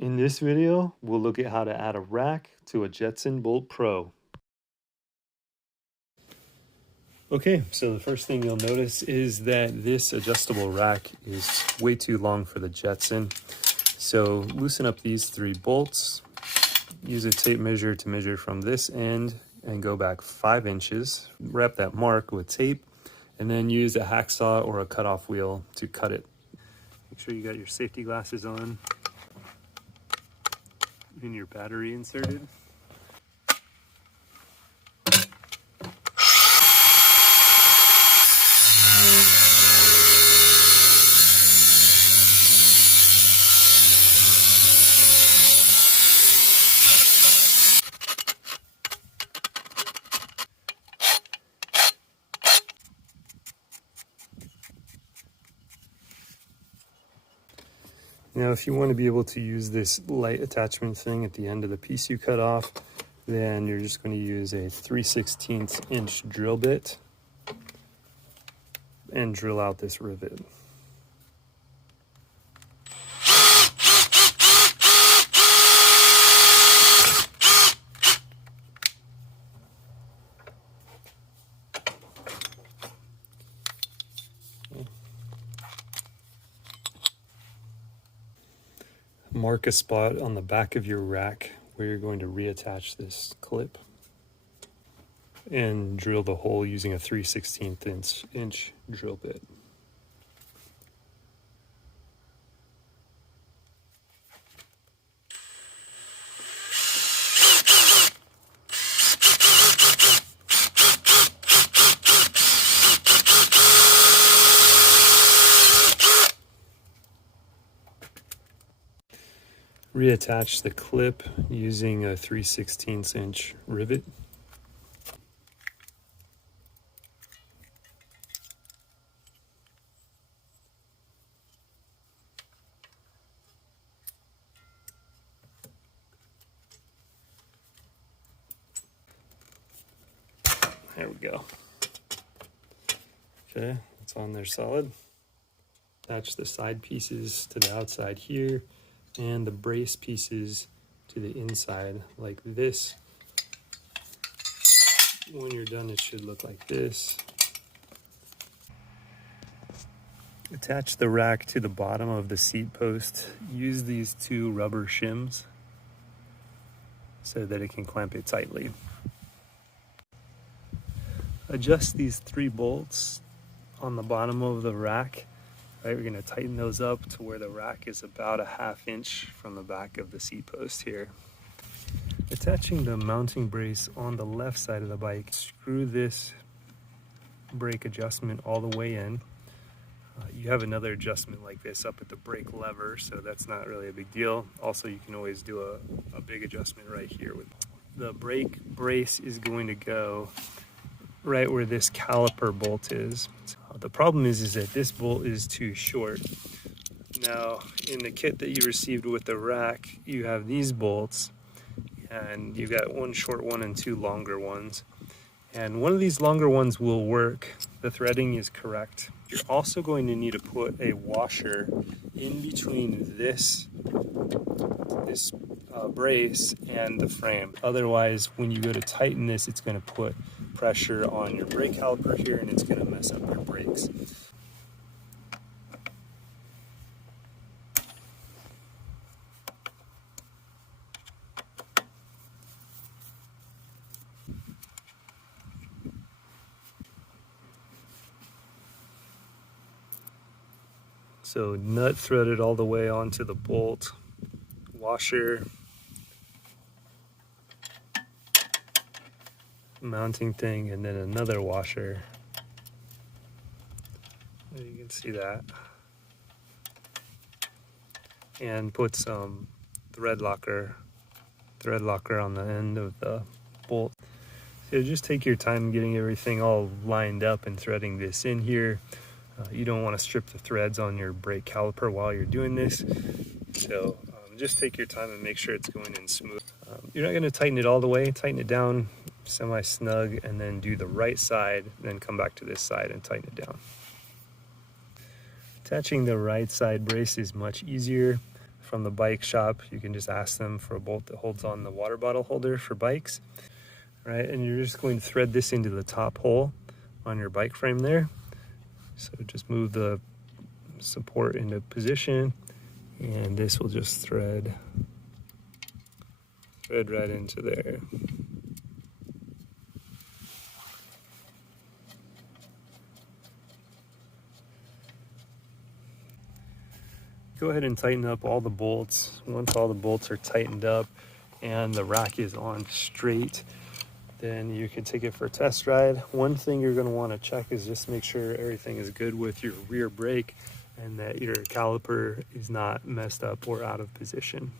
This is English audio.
In this video, we'll look at how to add a rack to a Jetson Bolt Pro. Okay, so the first thing you'll notice is that this adjustable rack is way too long for the Jetson. So loosen up these 3 bolts, use a tape measure to measure from this end and go back 5 inches. Wrap that mark with tape and then use a hacksaw or a cutoff wheel to cut it. Make sure you got your safety glasses on and your battery inserted. Now, if you want to be able to use this light attachment thing at the end of the piece you cut off, then you're just going to use a 3/16 inch drill bit and drill out this rivet. Mark a spot on the back of your rack where you're going to reattach this clip and drill the hole using a 3/16 inch drill bit. Reattach the clip using a 3/16 inch rivet. There we go. Okay, it's on there solid. Attach the side pieces to the outside here and the brace pieces to the inside like this. When you're done, it should look like this. Attach the rack to the bottom of the seat post. Use these 2 rubber shims so that it can clamp it tightly. Adjust these 3 bolts on the bottom of the rack. Right, we're going to tighten those up to where the rack is about a 1/2 inch from the back of the seat post here. Attaching the mounting brace on the left side of the bike, screw this brake adjustment all the way in. You have another adjustment like this up at the brake lever, so that's not really a big deal. Also, you can always do a big adjustment right here. With the brake brace is going to go right where this caliper bolt is. The problem is that this bolt is too short. Now, in the kit that you received with the rack, you have these bolts, and you've got 1 short one and 2 longer ones. And one of these longer ones will work. The threading is correct. You're also going to need to put a washer in between this brace and the frame. Otherwise, when you go to tighten this, it's going to put pressure on your brake caliper here and it's going to mess up your brakes. So nut threaded all the way onto the bolt, washer, mounting thing, and then another washer. You can see that. And put some thread locker on the end of the bolt. So just take your time getting everything all lined up and threading this in here. You don't want to strip the threads on your brake caliper while you're doing this. So just take your time and make sure it's going in smooth. You're not going to tighten it all the way. Tighten it down semi-snug and then do the right side, then come back to this side and tighten it down. Attaching the right side brace is much easier. from the bike shop, you can just ask them for a bolt that holds on the water bottle holder for bikes, right? And you're just going to thread this into the top hole on your bike frame there. So just move the support into position, and this will just thread right into there. Go ahead and tighten up all the bolts. Once all the bolts are tightened up and the rack is on straight, then you can take it for a test ride. One thing you're going to want to check is just make sure everything is good with your rear brake and that your caliper is not messed up or out of position.